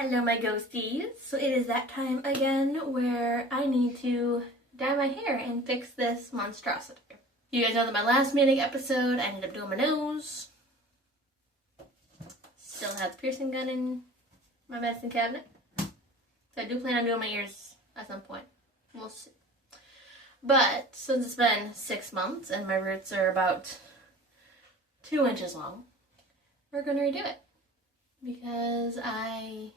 Hello my ghosties. So it is that time again where I need to dye my hair and fix this monstrosity. You guys know that my last Manic episode I ended up doing my nose. Still have the piercing gun in my medicine cabinet. So I do plan on doing my ears at some point. We'll see. But since it's been 6 months and my roots are about 2 inches long, we're going to redo it. Because I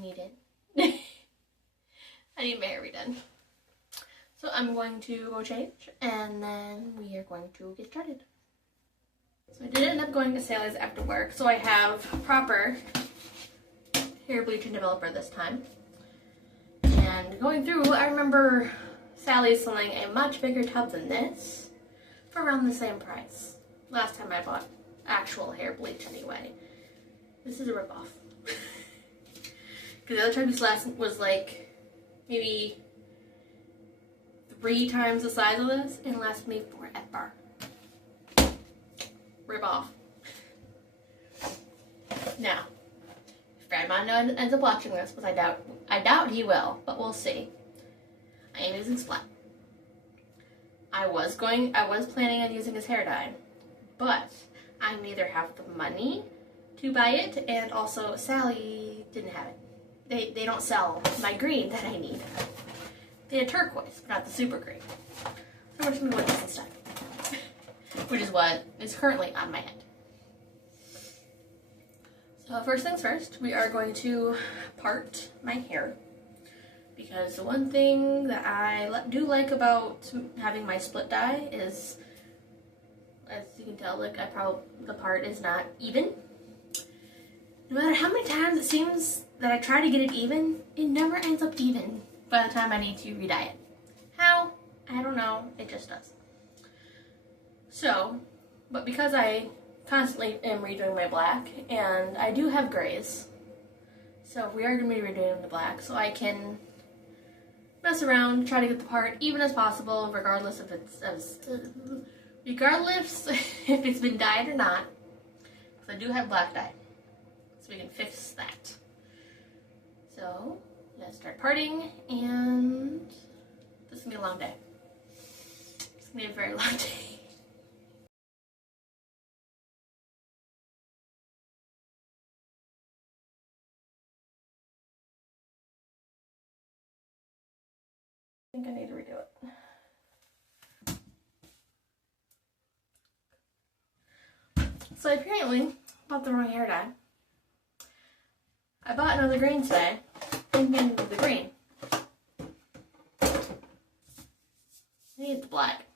need it. I need my hair redone. So I'm going to go change and then we are going to get started. So I did end up going to Sally's after work, so I have proper hair bleach and developer this time. And going through, I remember Sally's selling a much bigger tub than this for around the same price. Last time I bought actual hair bleach anyway. This is a ripoff. Because the other tub was like maybe 3 times the size of this and lasted me forever. Rip off. Now, if Grandma ends up watching this, but I doubt he will, but we'll see. I am using Splat. I was planning on using his hair dye, but I neither have the money to buy it, and also Sally didn't have it. They don't sell my green that I need. They had turquoise, but not the super green. So we're just going to go with this instead. Which is what is currently on my head. So first things first, we are going to part my hair. Because the one thing that I do like about having my split dye is, as you can tell, like the part is not even. No matter how many times it seems that I try to get it even, it never ends up even by the time I need to re-dye it. How? I don't know. It just does. So, but because I constantly am redoing my black, and I do have grays, so we are going to be redoing the black, so I can mess around, try to get the part even as possible, regardless if it's been dyed or not, because I do have black dye. So we can fix that. So let's start parting, and this is gonna be a long day. It's gonna be a very long day. I think I need to redo it. So I apparently bought the wrong hair dye. I bought another green today, thinking of the green. I need the black.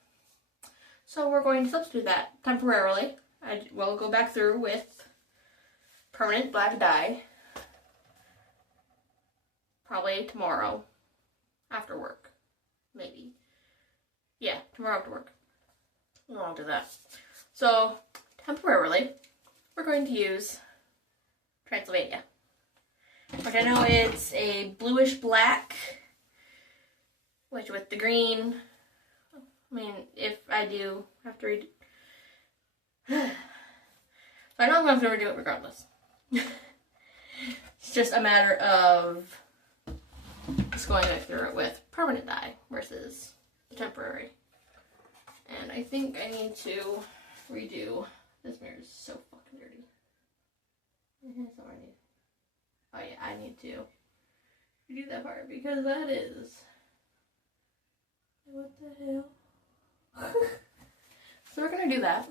So we're going to substitute that temporarily. I will go back through with permanent black dye. Probably tomorrow after work. Maybe. Yeah, tomorrow after work. I'll do that. So, temporarily, we're going to use Transylvania. Which I know it's a bluish black, which with the green, I mean, if I do have to redo, so I know I'm going to have to redo it regardless. It's just a matter of just going through it with permanent dye versus temporary. And I think I need to redo, this mirror is so fucking dirty. That's what I need. Oh yeah, I need to redo that part because that is, what the hell? So we're gonna do that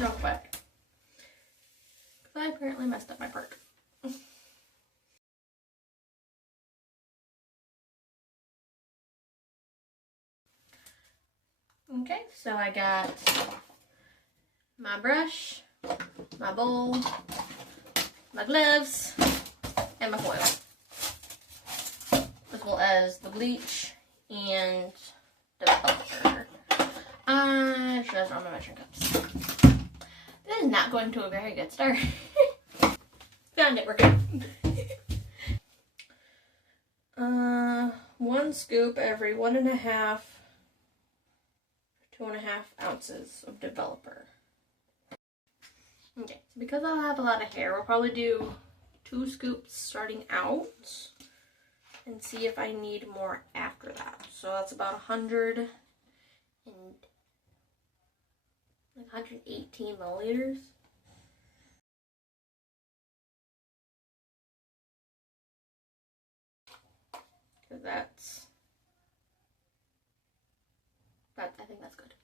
real quick. Because I apparently messed up my part. Okay, so I got my brush, my bowl, my gloves, and my foil, as well as the bleach and the developer. I should have on my measuring cups. This is not going to a very good start. Found it, we're good. 1 scoop every 1.5 to 2.5 ounces of developer. Okay, so because I'll have a lot of hair, we'll probably do 2 scoops starting out and see if I need more after that. So that's about 118 milliliters. Because I think that's good.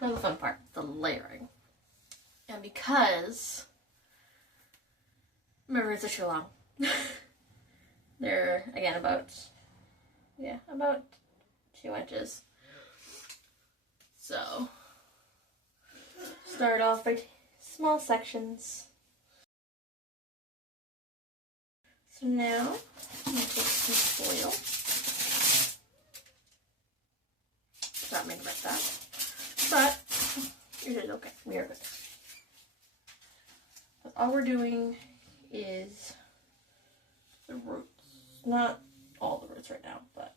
Now the fun part, the layering. And because my roots are too long, they're, again, about 2 inches. So, start off by small sections. So now, I'm going to take some foil. Not made like that. But, it is okay. We are good. But all we're doing is the roots. Not all the roots right now, but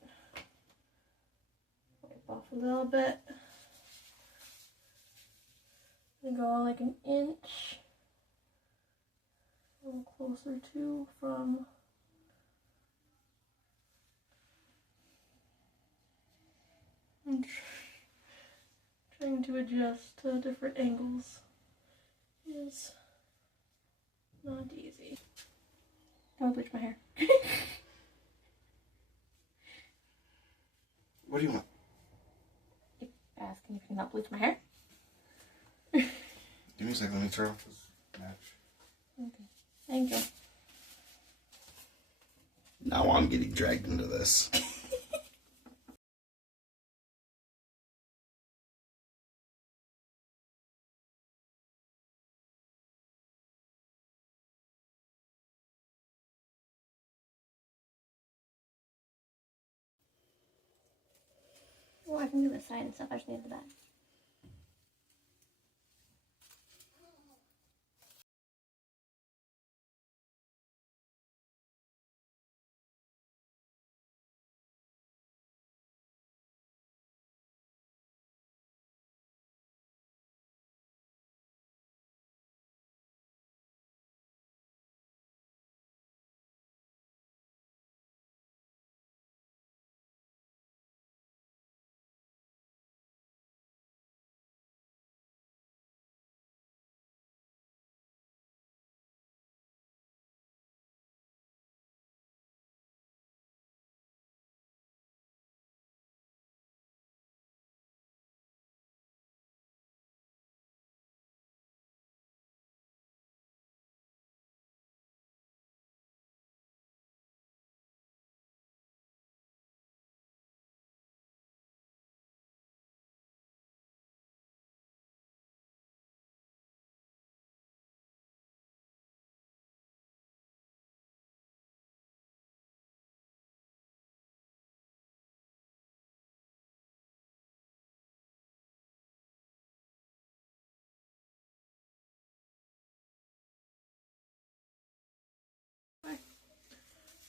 wipe off a little bit. And go like an inch. A little closer to from and trying to adjust to different angles is not easy. I'll bleach my hair. What do you want? Keep asking if you can help bleach my hair. Give me a second, let me turn off this match. Okay. Thank you. Now I'm getting dragged into this. Well, I can do this side and stuff. I just need the back.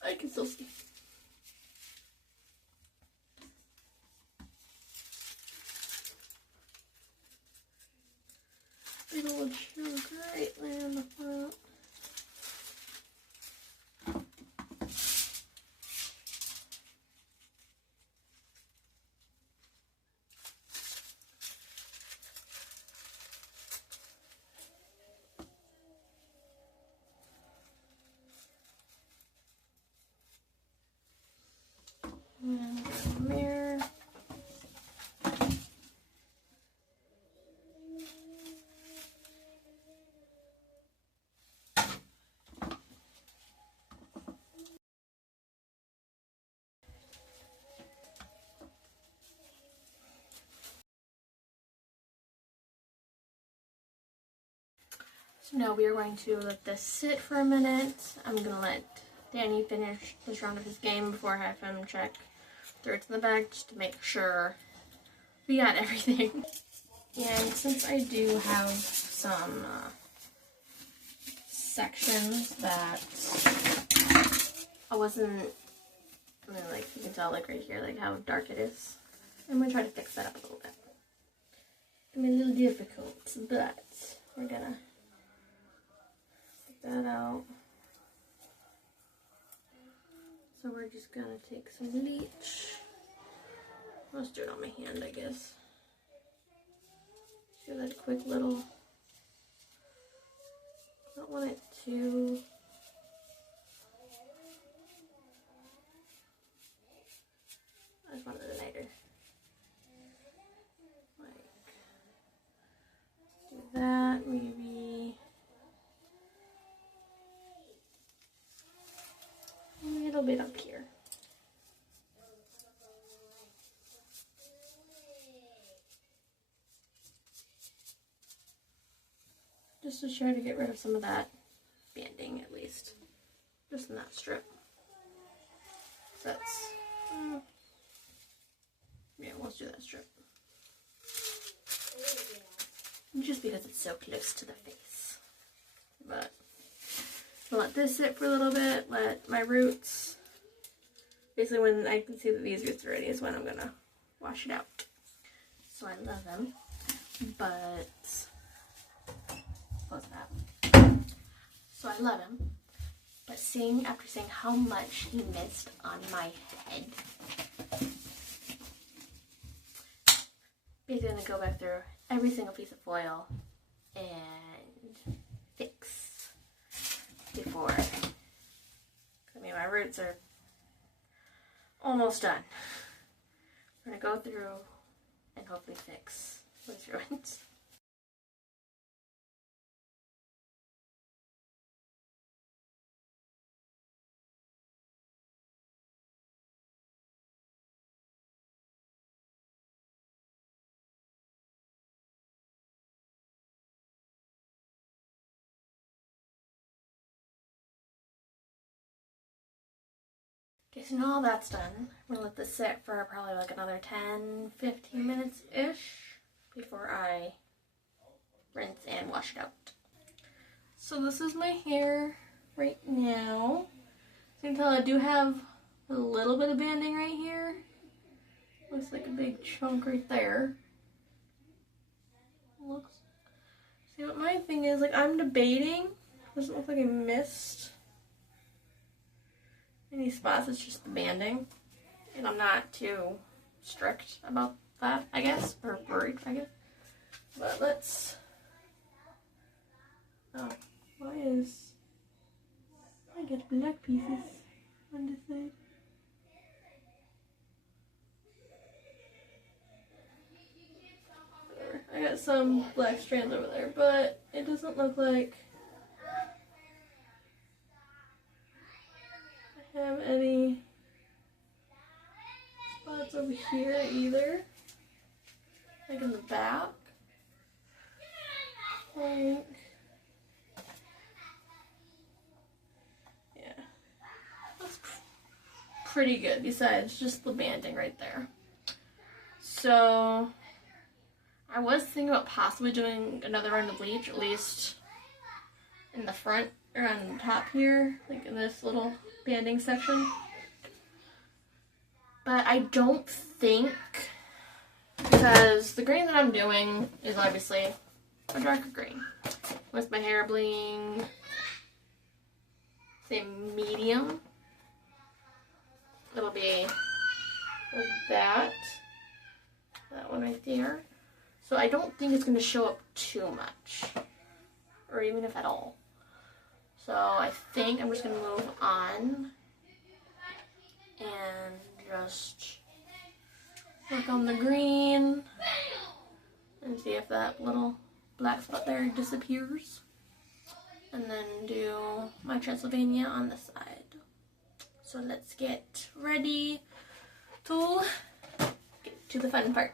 I can still see. Big old chunk right there in the front. And from there. So now we are going to let this sit for a minute. I'm going to let Danny finish this round of his game before I have him check the roots in the bag just to make sure we got everything. And since I do have some sections that I wasn't, I mean, like you can tell like right here like how dark it is. I'm going to try to fix that up a little bit. It's going to be a little difficult, but we're going to that out. So we're just gonna take some bleach. Let's do it on my hand, I guess. Do that quick little. Don't want it to. I just want it lighter. Like, do that maybe. A little bit up here. Just to try to get rid of some of that banding, at least. Just in that strip. So that's, yeah, let's do that strip. Just because it's so close to the face. But I'll let this sit for a little bit, let my roots, basically when I can see that these roots are ready is when I'm gonna wash it out. So I love them, but, close that. So I love him, but after seeing how much he missed on my head, basically gonna go back through every single piece of foil and fix before. I mean, my roots are almost done. I'm gonna go through and hopefully fix what's ruined. Okay, so now all that's done, I'm gonna let this sit for probably like another 10-15 minutes-ish before I rinse and wash it out. So this is my hair right now. So you can tell I do have a little bit of banding right here. Looks like a big chunk right there. Looks. See, what my thing is, like, I'm debating. Doesn't look like I missed any spots. It's just the banding, and I'm not too strict about that, I guess, or worried, I guess. But let's. Oh, why is I get black pieces on this side? I got some black strands over there, but it doesn't look like I have any spots over here either. Like in the back. Like, yeah. That's pretty good besides just the banding right there. So I was thinking about possibly doing another round of bleach, at least in the front or on the top here, like in this little banding section. But I don't think, because the green that I'm doing is obviously a darker green. With my hair being, say, medium, it'll be like that. That one right there. So I don't think it's going to show up too much, or even if at all. So I think I'm just going to move on and just work on the green and see if that little black spot there disappears. And then do my Transylvania on the side. So let's get ready to get to the fun part.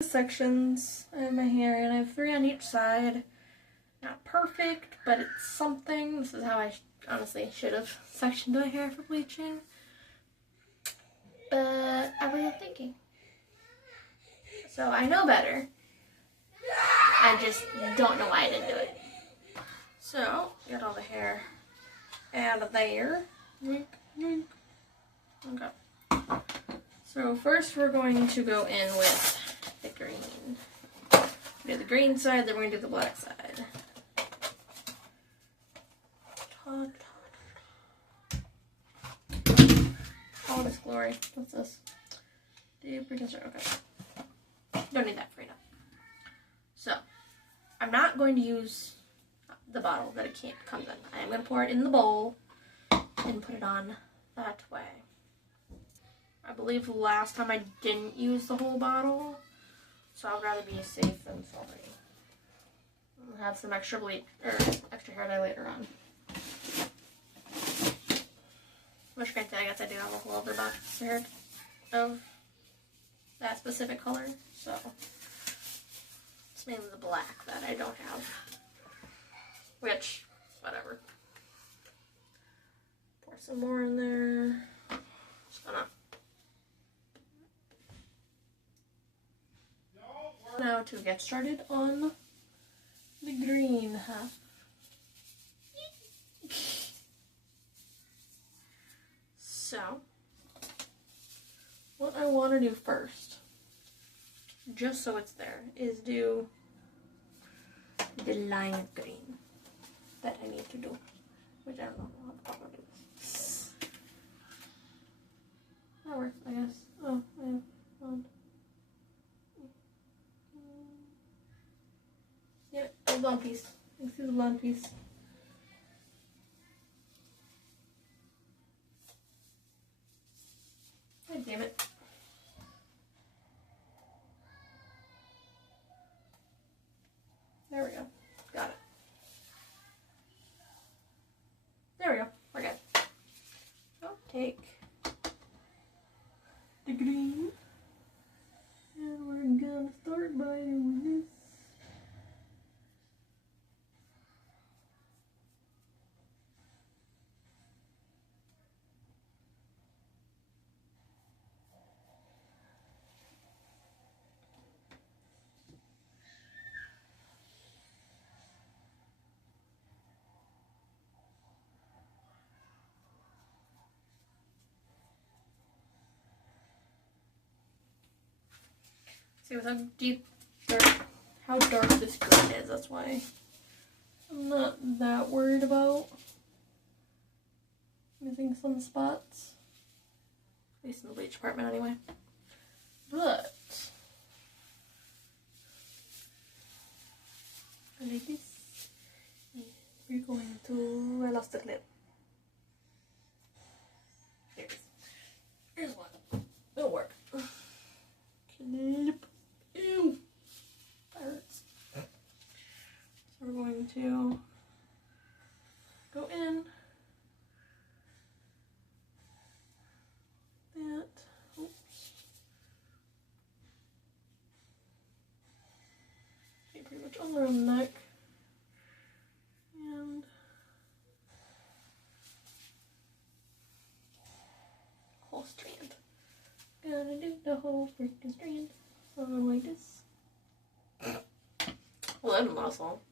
Sections I have my hair, and I have 3 on each side. Not perfect, but it's something. This is how I honestly should have sectioned my hair for bleaching, but I wasn't thinking, so I know better. I just don't know why I didn't do it. So get all the hair out of there. Okay, so first we're going to go in with the green. green side, then we're going to do the black side. All this glory. What's this? Deep reconstruct. Okay. Don't need that for right now. So, I'm not going to use the bottle that it comes in. I am going to pour it in the bowl and put it on that way. I believe last time I didn't use the whole bottle, so I'd rather be safe than sorry. I'll have some extra extra hair dye later on. Which granted, I guess I do have a whole other box here of that specific color, so it's mainly the black that I don't have. Which, whatever. Pour some more in there. Just gonna. Now to get started on the green half. So, what I want to do first, just so it's there, is do the lime green that I need to do, which I don't know how to do this. That works, I guess. Oh, I have one. Yeah, the blonde piece. Let's do the blonde piece. God damn it. There we go. Got it. There we go. We're good. I'll take the green. And we're gonna start by doing this. See with how dark this green is, that's why I'm not that worried about missing some spots. At least in the bleach department anyway. But I like this. We're going to, I lost the clip. Here it is. Here's one. It'll work. Clip. Ew. That hurts. So we're going to go in. That. Oops. Okay, pretty much all around the neck. And whole strand. Gonna do the whole freaking strand. Something like this. Well, that's a muscle.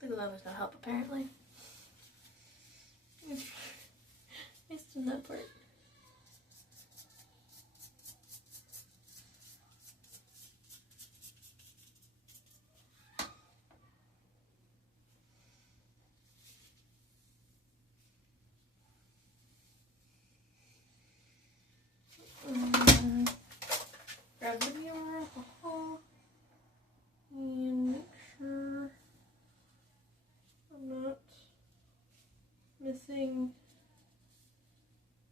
The glove is gonna help apparently. It's in that part. Grab the mirror, and make sure I'm not missing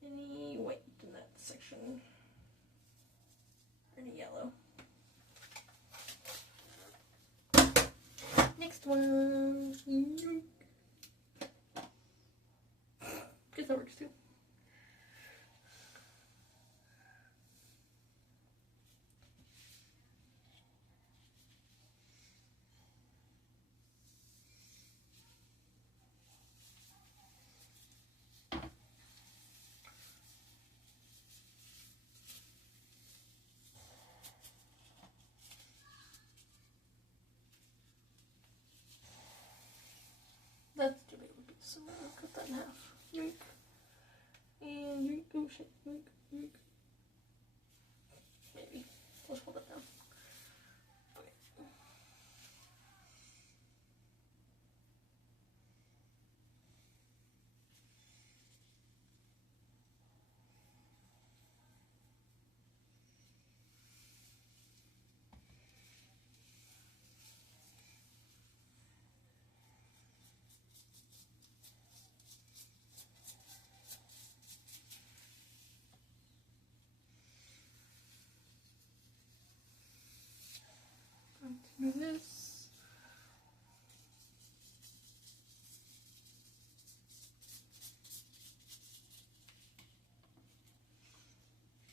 any white in that section, or any yellow. Next one. Guess that works too.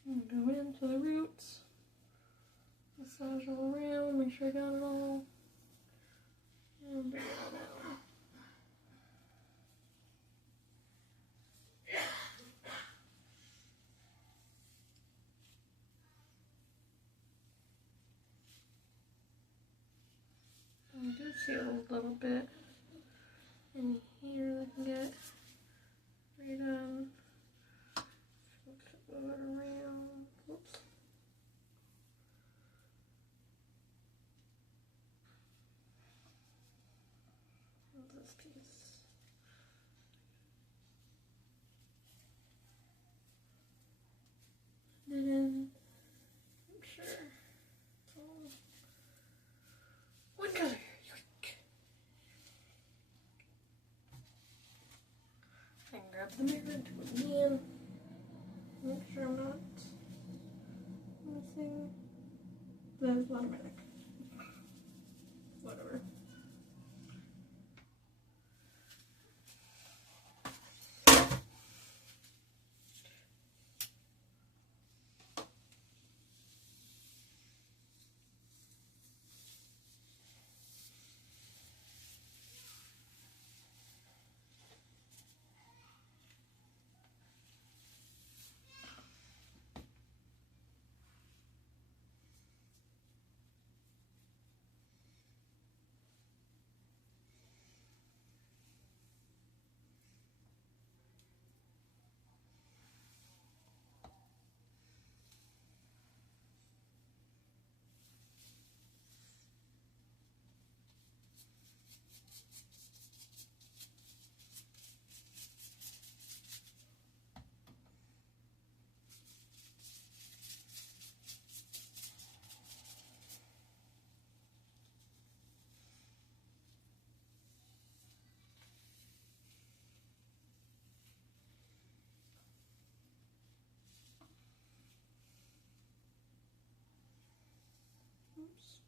And go into the roots. Massage all around, make sure I got it all. And bring it all down. I do see a little bit in here that I can get redone. Move it around. Whoops. This piece. And then I'm sure it's all one color. Yoink. I can grab the mirror and do it again. Make sure I'm not missing. There's automatic. Whatever. Oops.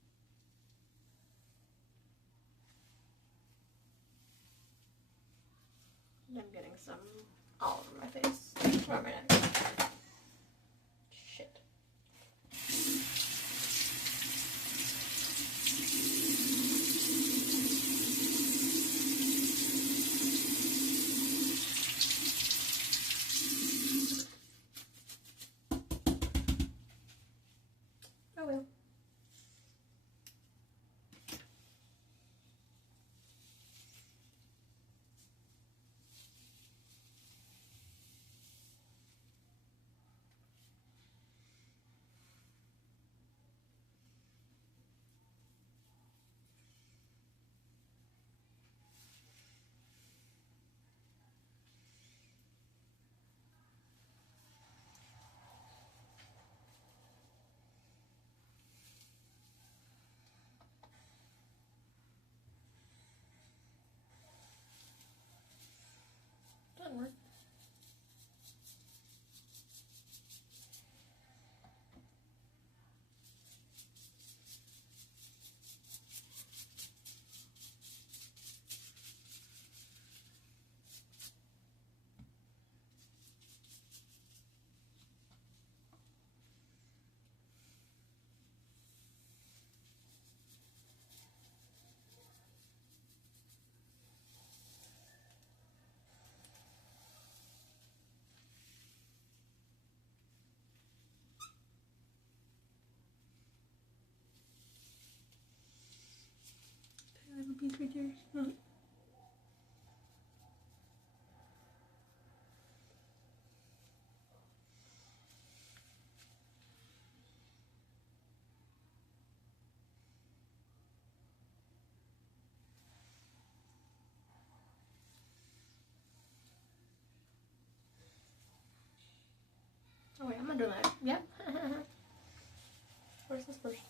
I'm getting some all over my face. Or my neck. Shit. Oh well. Doesn't work. Little piece right there. No. Oh wait, I'm gonna do that. Yep. Where's this first?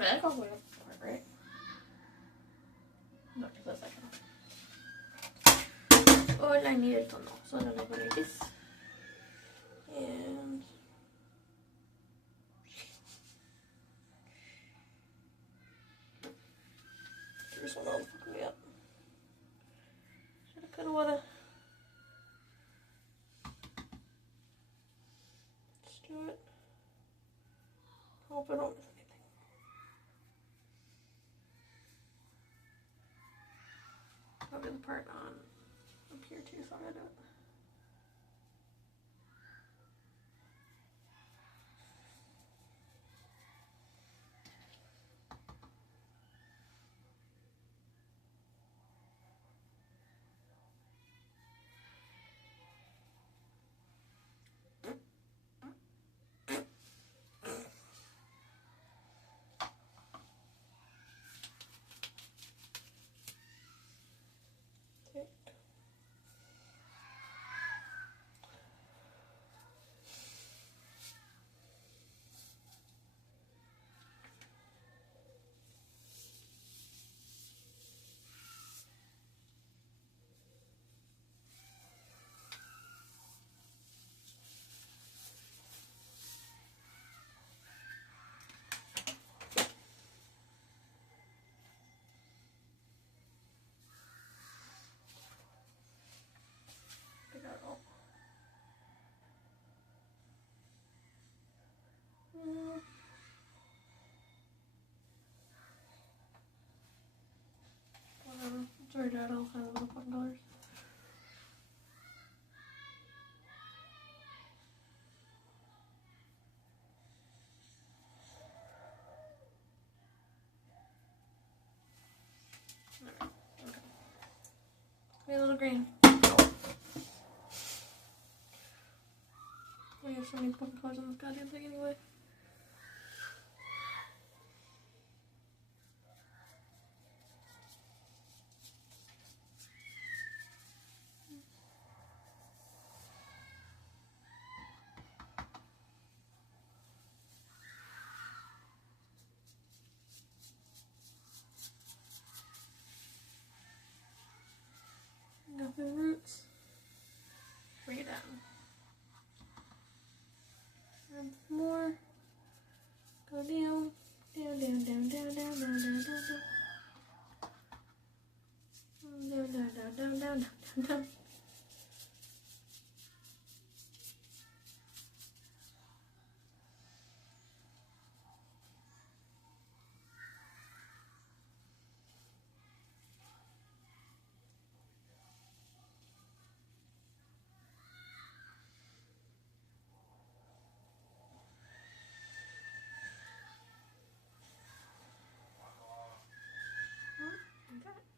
That goes way up the part, right? Not just a second. All I needed to know. So then I'm going to this. And this one will fuck me up. Should have could have woulda. Let's do it. Hope I don't miss anything. Probably the part on up here too, so I'm gonna do it. Whatever. It's already got all kinds of little fun colors. Alright, okay. Maybe a little green. I have so many fucking colors on this goddamn thing anyway. Go through the roots. Bring it down. And more. Go down. Down, down, down, down, down, down, down, down, down. Down, down, down, down, down, down, down.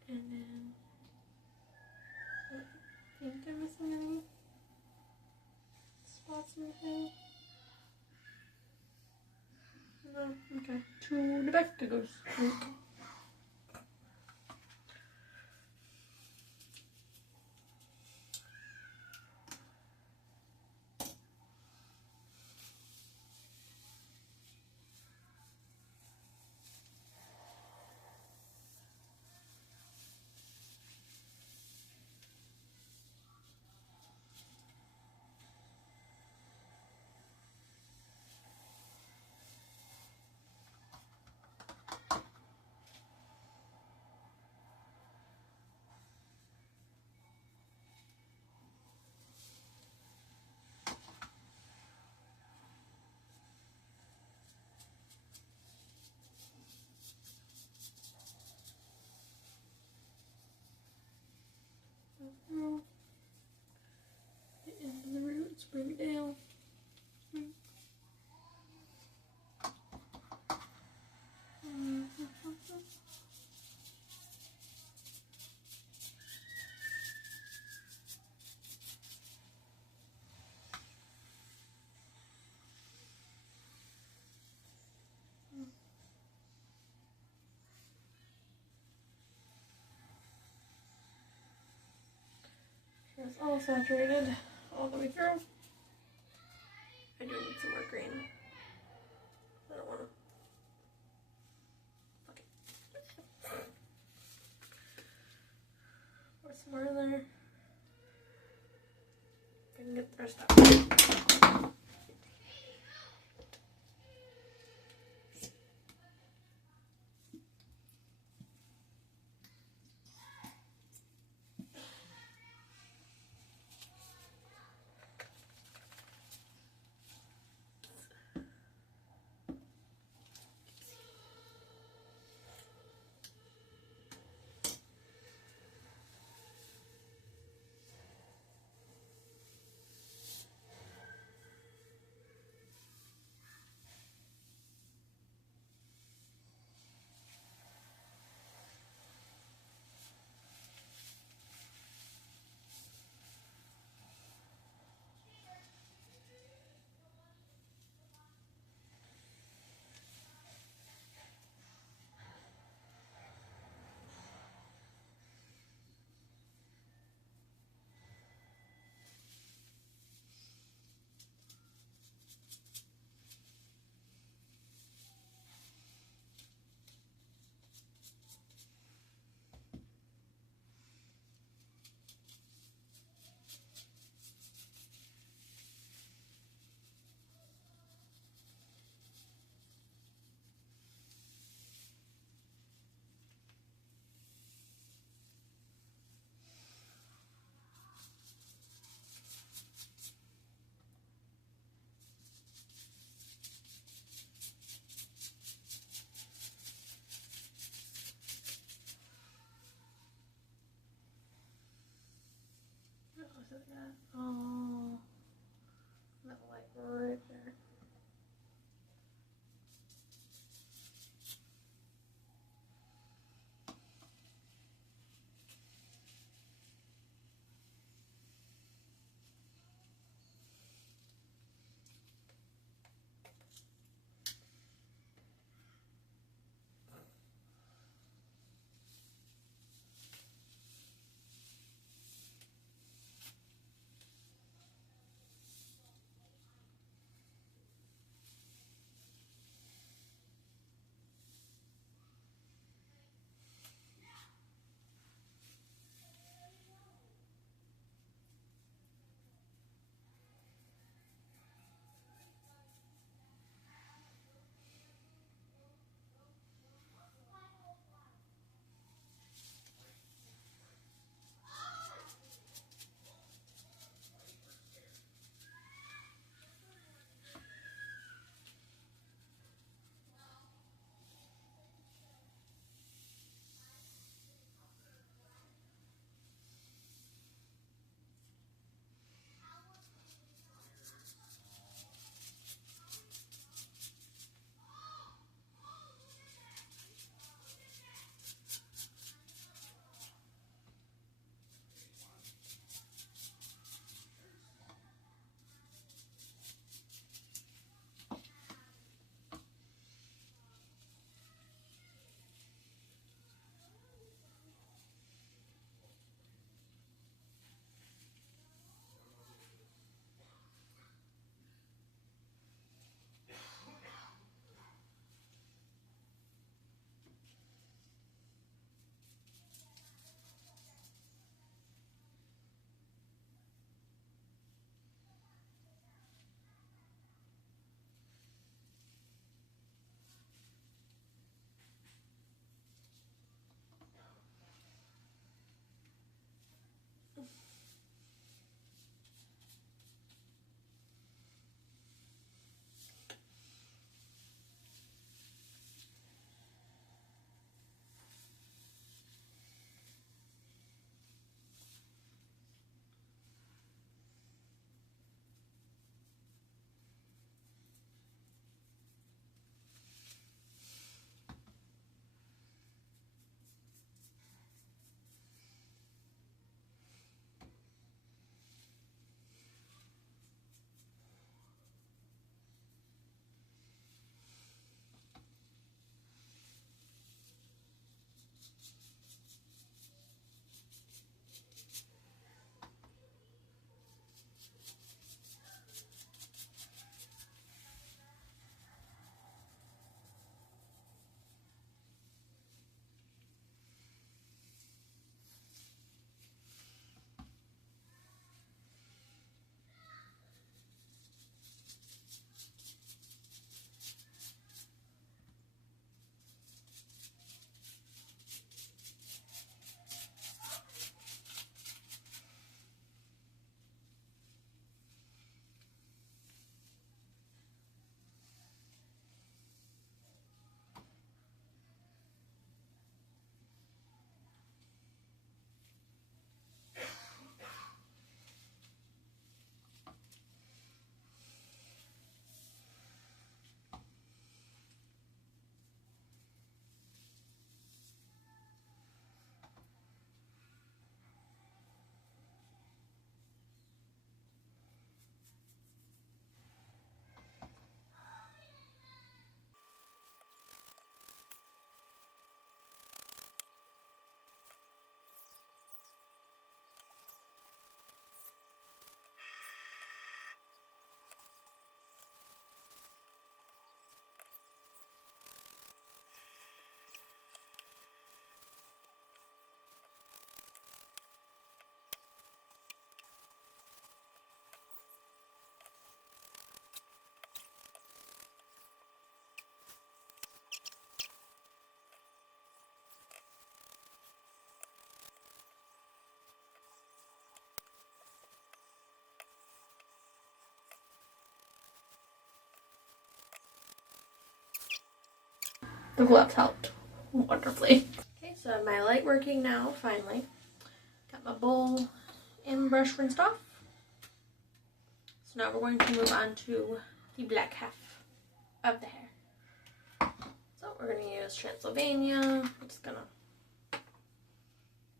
And then, I think I'm missing any spots in the hair. No, okay. To the back it goes. The end of the roots, bring it down. It's all saturated all the way through. I do need some more green. I don't want to stuff. Oh, that like right there. the gloves helped wonderfully. Okay, so I have my light working now, finally. Got my bowl and brush rinsed off. So now we're going to move on to the black half of the hair. So we're going to use Transylvania. I'm just going to,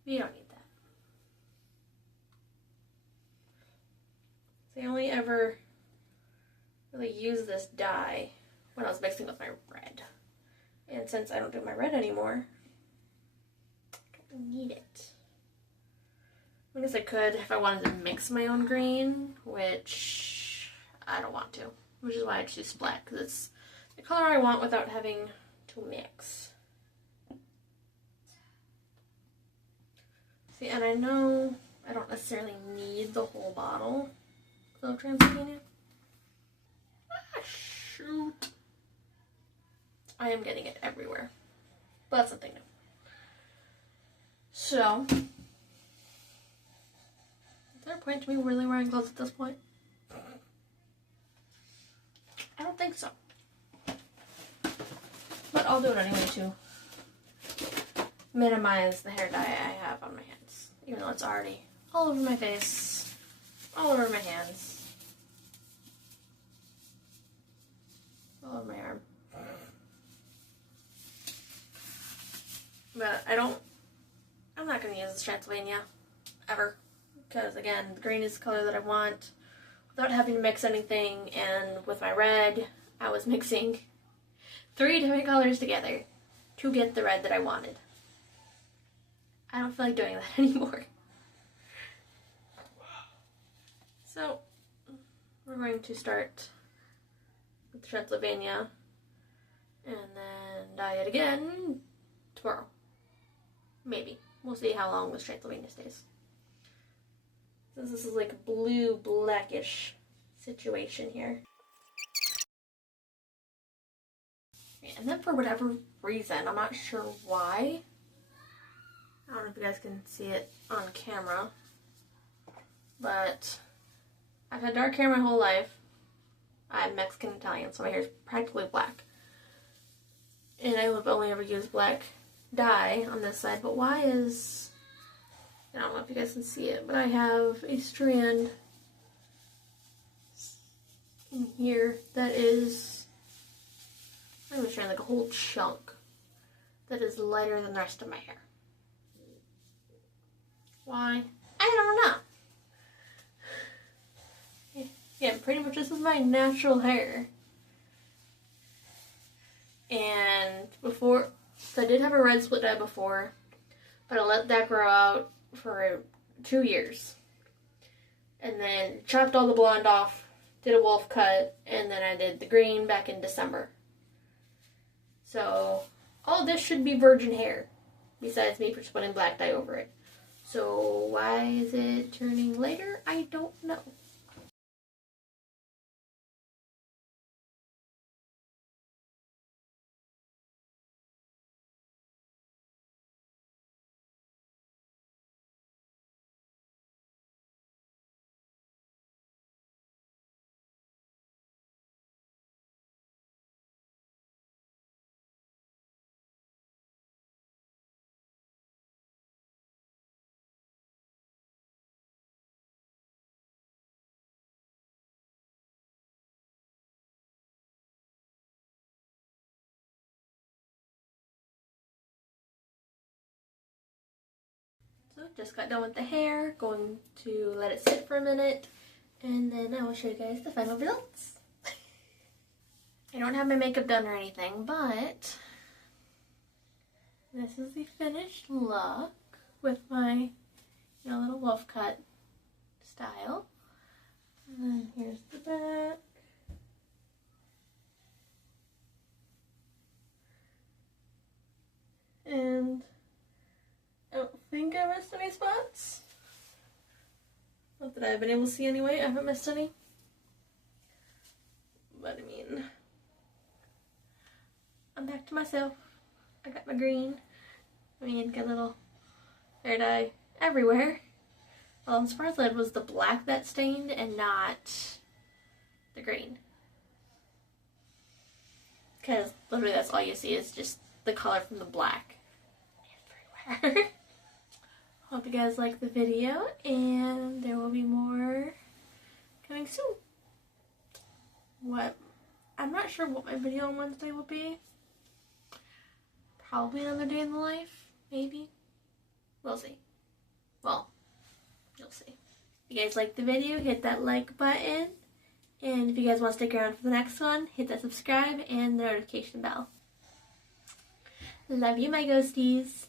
you don't need that. So I only ever really use this dye when I was mixing with my red. And since I don't do my red anymore, I don't need it. I guess I could if I wanted to mix my own green, which I don't want to. Which is why I choose black, because it's the color I want without having to mix. See, and I know I don't necessarily need the whole bottle of Transylvania. Ah, shoot. I am getting it everywhere. But that's something new. So, is there a point to me really wearing gloves at this point? I don't think so. But I'll do it anyway to minimize the hair dye I have on my hands. Even though it's already all over my face, all over my hands, all over my arm. But I'm not going to use this Transylvania ever. Because again, the green is the color that I want without having to mix anything. And with my red, I was mixing 3 different colors together to get the red that I wanted. I don't feel like doing that anymore. So, we're going to start with Transylvania and then dye it again tomorrow. Maybe. We'll see how long this Transylvania stays. Since this is like a blue, blackish situation here. And then for whatever reason, I'm not sure why. I don't know if you guys can see it on camera. But I've had dark hair my whole life. I'm Mexican Italian, so my hair is practically black. And I have only ever used black dye on this side, but why is, I don't know if you guys can see it, but I have a strand in here that is, I'm not strand, like a whole chunk that is lighter than the rest of my hair. Why? I don't know. Yeah, pretty much this is my natural hair. And before, so I did have a red split dye before, but I let that grow out for 2 years. And then chopped all the blonde off, did a wolf cut, and then I did the green back in December. So all this should be virgin hair, besides me for putting black dye over it. So why is it turning lighter? I don't know. So just got done with the hair, going to let it sit for a minute, and then I will show you guys the final results. I don't have my makeup done or anything, but this is the finished look with my little wolf cut style. And then here's the back. And I don't think I missed any spots. Not that I've been able to see anyway. I haven't missed any. But I mean, I'm back to myself. I got my green. I mean, got a little hair dye everywhere. Well, I'm surprised that it was the black that stained and not the green. Because literally that's all you see is just the color from the black everywhere. Hope you guys like the video, and there will be more coming soon. I'm not sure what my video on Wednesday will be. Probably another day in the life, maybe. We'll see. Well, you'll see. If you guys like the video, hit that like button. And if you guys want to stick around for the next one, hit that subscribe and the notification bell. Love you, my ghosties.